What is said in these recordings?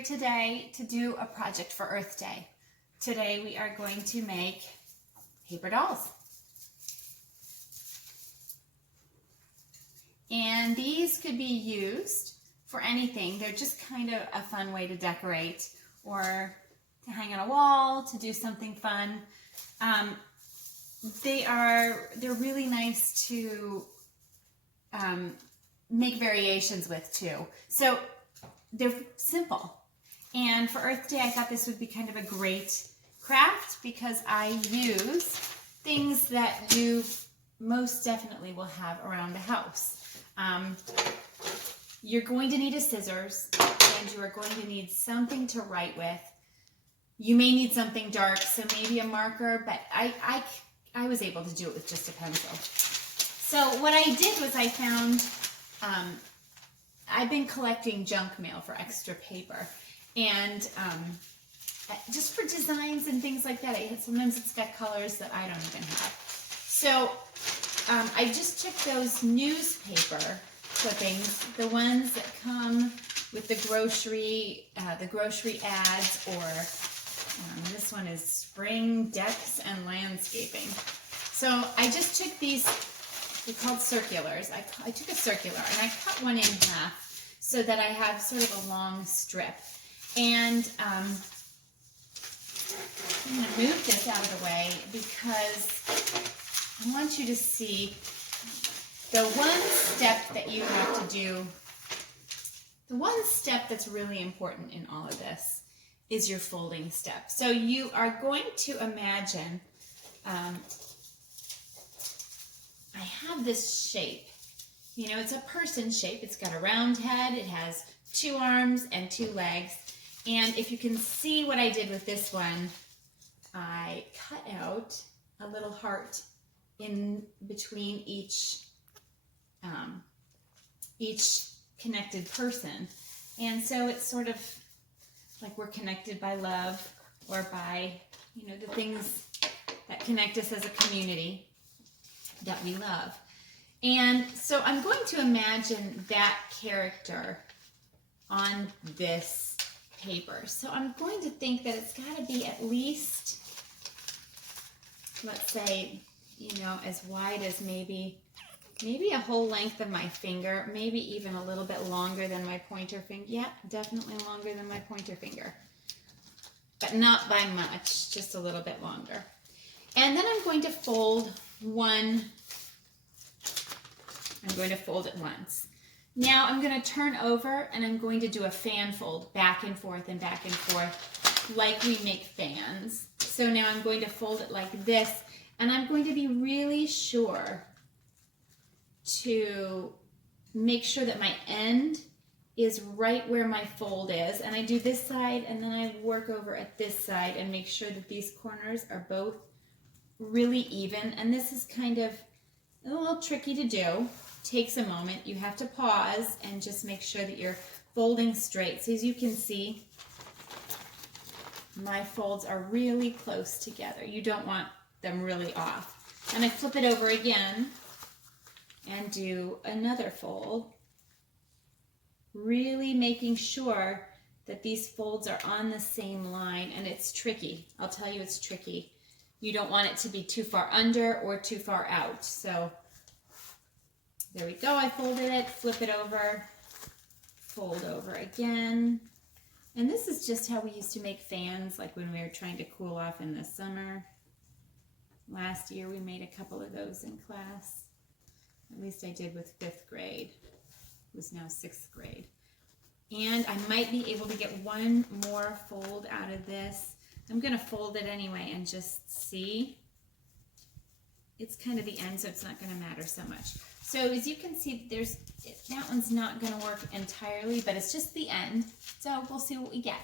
here today to do a project for Earth Day. Today we are going to make paper dolls. And these could be used for anything. They're just kind of a fun way to decorate or to hang on a wall, to do something fun. They're really nice to make variations with too. So they're simple. And for Earth Day, I thought this would be kind of a great craft because I use things that you most definitely will have around the house. You're going to need a scissors, and you are going to need something to write with. You may need something dark, so maybe a marker, but I was able to do it with just a pencil. So what I did was I found, I've been collecting junk mail for extra paper, and just for designs and things like that. Sometimes it's got colors that I don't even have. So I just took those newspaper clippings, the ones that come with the grocery ads, or this one is spring decks and landscaping. So I just took these, they're called circulars. I took a circular and I cut one in half so that I have sort of a long strip. And I'm going to move this out of the way because I want you to see the one step that you have to do. The one step that's really important in all of this is your folding step. So you are going to imagine, I have this shape. You know, it's a person shape. It's got a round head. It has 2 arms and 2 legs. And if you can see what I did with this one, I cut out a little heart in between each connected person. And so it's sort of like we're connected by love, or by, you know, the things that connect us as a community that we love. And so I'm going to imagine that character on this paper. So I'm going to think that it's got to be at least, let's say, you know, as wide as maybe a whole length of my finger, maybe even a little bit longer than my pointer finger. Yeah, definitely longer than my pointer finger, but not by much, just a little bit longer. And then I'm going to fold one. I'm going to fold it once. Now I'm going to turn over and I'm going to do a fan fold back and forth like we make fans. So now I'm going to fold it like this, and I'm going to be really sure to make sure that my end is right where my fold is. And I do this side, and then I work over at this side and make sure that these corners are both really even. And this is kind of a little tricky to do. Takes a moment. You have to pause and just make sure that you're folding straight. So as you can see, my folds are really close together. You don't want them really off. And I flip it over again and do another fold, really making sure that these folds are on the same line. And it's tricky. I'll tell you, it's tricky. You don't want it to be too far under or too far out. So there we go. I folded it, flip it over, fold over again. And this is just how we used to make fans, like when we were trying to cool off in the summer. Last year we made a couple of those in class. At least I did with 5th grade. It was now 6th grade. And I might be able to get one more fold out of this. I'm going to fold it anyway and just see. It's kind of the end, so it's not going to matter so much. So as you can see, that one's not going to work entirely, but it's just the end. So we'll see what we get.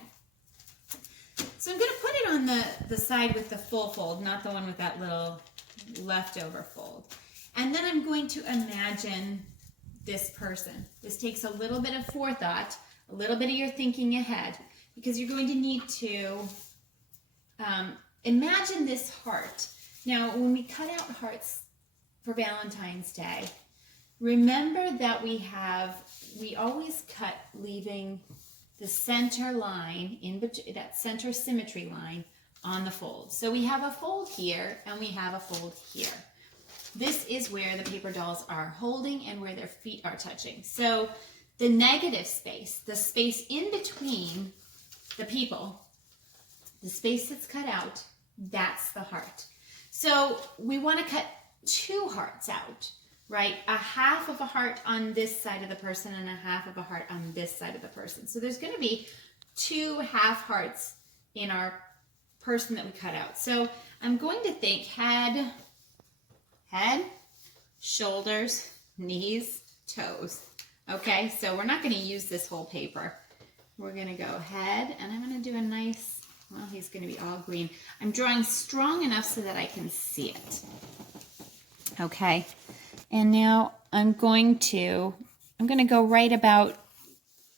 So I'm going to put it on the side with the full fold, not the one with that little leftover fold. And then I'm going to imagine this person. This takes a little bit of forethought, a little bit of your thinking ahead, because you're going to need to imagine this heart. Now, when we cut out hearts for Valentine's Day, remember that we always cut leaving the center line, in between that center symmetry line on the fold. So we have a fold here and we have a fold here. This is where the paper dolls are holding and where their feet are touching. So the negative space, the space in between the people, the space that's cut out, that's the heart. So we want to cut 2 hearts out, right? A half of a heart on this side of the person and a half of a heart on this side of the person. So there's going to be 2 half hearts in our person that we cut out. So I'm going to think head, shoulders, knees, toes. Okay, so we're not going to use this whole paper. We're going to go head, and I'm going to do a nice, well, he's going to be all green. I'm drawing strong enough so that I can see it. Okay, and now I'm going to go right about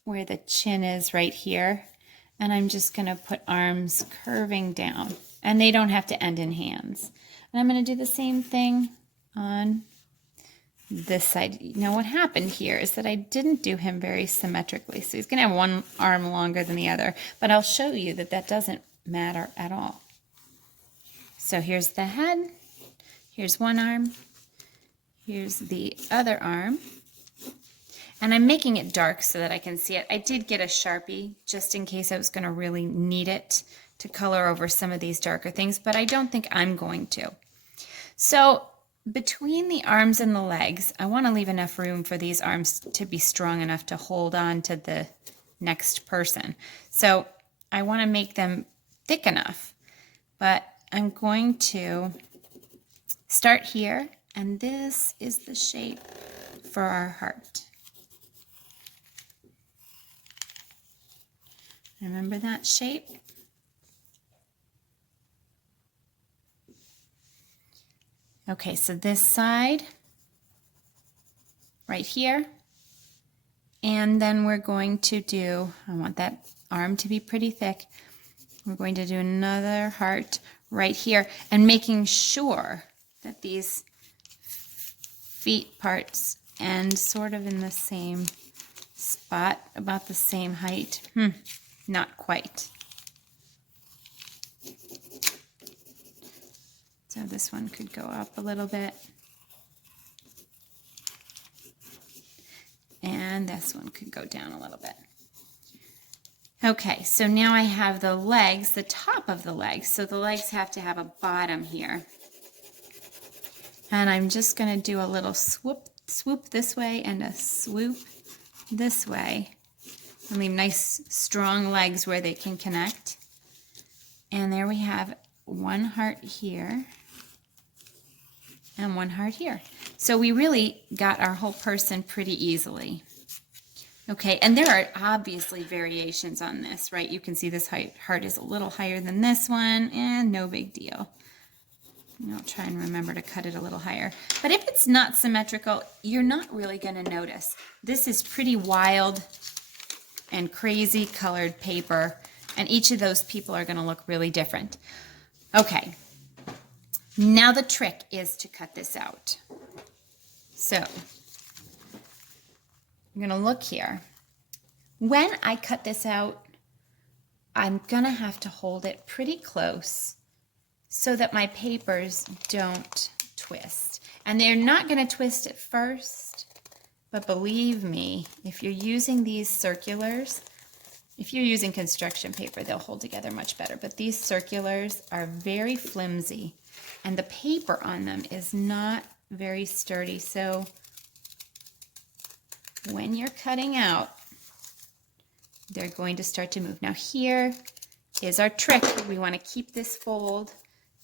where the chin is right here, and I'm just going to put arms curving down, and they don't have to end in hands. And I'm going to do the same thing on this side. Now what happened here is that I didn't do him very symmetrically, so he's going to have one arm longer than the other, but I'll show you that that doesn't matter at all. So here's the head, here's one arm, here's the other arm, and I'm making it dark so that I can see it. I did get a Sharpie just in case I was going to really need it to color over some of these darker things, but I don't think I'm going to. So between the arms and the legs, I want to leave enough room for these arms to be strong enough to hold on to the next person. So I want to make them thick enough, but I'm going to start here, and this is the shape for our heart. Remember that shape? Okay, so this side, right here, and then we're going to do, I want that arm to be pretty thick, we're going to do another heart right here, and making sure that these feet parts end sort of in the same spot, about the same height. Not quite. So this one could go up a little bit. And this one could go down a little bit. Okay, so now I have the legs, the top of the legs. So the legs have to have a bottom here. And I'm just going to do a little swoop this way and a swoop this way. And leave nice strong legs where they can connect. And there we have one heart here and one heart here. So we really got our whole person pretty easily. Okay, and there are obviously variations on this, right? You can see this heart is a little higher than this one, and no big deal. I'll try and remember to cut it a little higher. But if it's not symmetrical, you're not really going to notice. This is pretty wild and crazy colored paper, and each of those people are going to look really different. Okay, now the trick is to cut this out. So I'm going to look here. When I cut this out, I'm going to have to hold it pretty close so that my papers don't twist. And they're not going to twist at first, but believe me, if you're using these circulars, if you're using construction paper, they'll hold together much better. But these circulars are very flimsy, and the paper on them is not very sturdy. So when you're cutting out, they're going to start to move. Now here is our trick. We want to keep this fold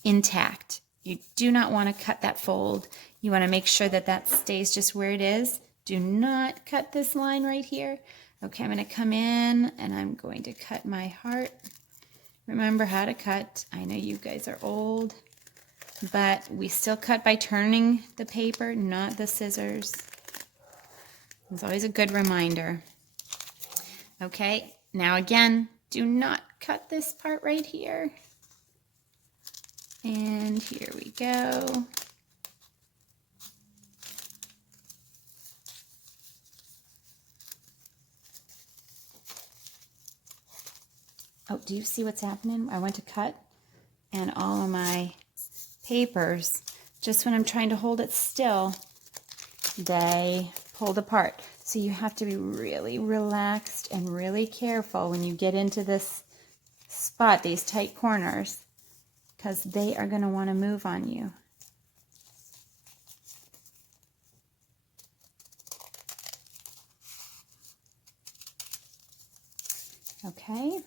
intact. You do not want to cut that fold. You want to make sure that that stays just where it is. Do not cut this line right here. Okay, I'm going to come in and I'm going to cut my heart. Remember how to cut. I know you guys are old, but we still cut by turning the paper, not the scissors. It's always a good reminder. Okay, now again, do not cut this part right here. And here we go. Oh, do you see what's happening? I went to cut and all of my papers, just when I'm trying to hold it still, they pulled apart. So you have to be really relaxed and really careful when you get into this spot, these tight corners, because they are going to want to move on you. Okay,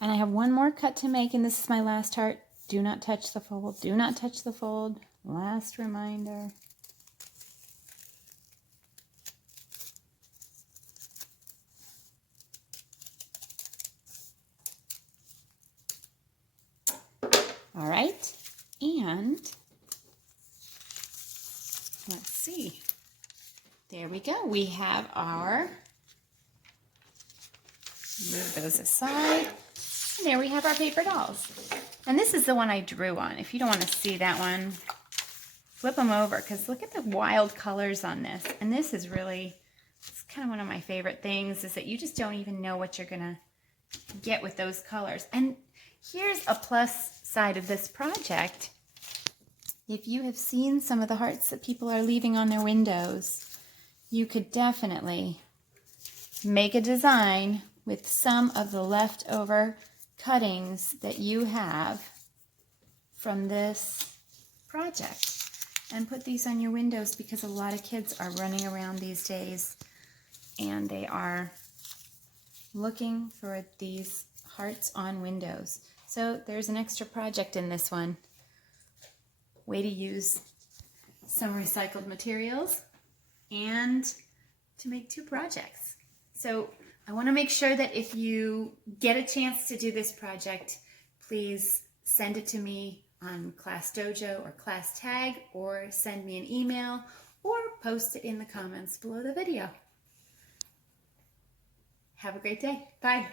and I have one more cut to make, and this is my last heart. Do not touch the fold. Do not touch the fold. Last reminder. All right, and let's see. There we go. We have our, move those aside. And there we have our paper dolls. And this is the one I drew on. If you don't want to see that one, flip them over, because look at the wild colors on this. And this is really, it's kind of one of my favorite things, is that you just don't even know what you're going to get with those colors. And here's a plus side of this project. If you have seen some of the hearts that people are leaving on their windows, you could definitely make a design with some of the leftover cuttings that you have from this project and put these on your windows, because a lot of kids are running around these days and they are looking for these hearts on windows. So there's an extra project in this one. Way to use some recycled materials and to make two projects. So I want to make sure that if you get a chance to do this project, please send it to me on Class Dojo or Class Tag, or send me an email, or post it in the comments below the video. Have a great day. Bye.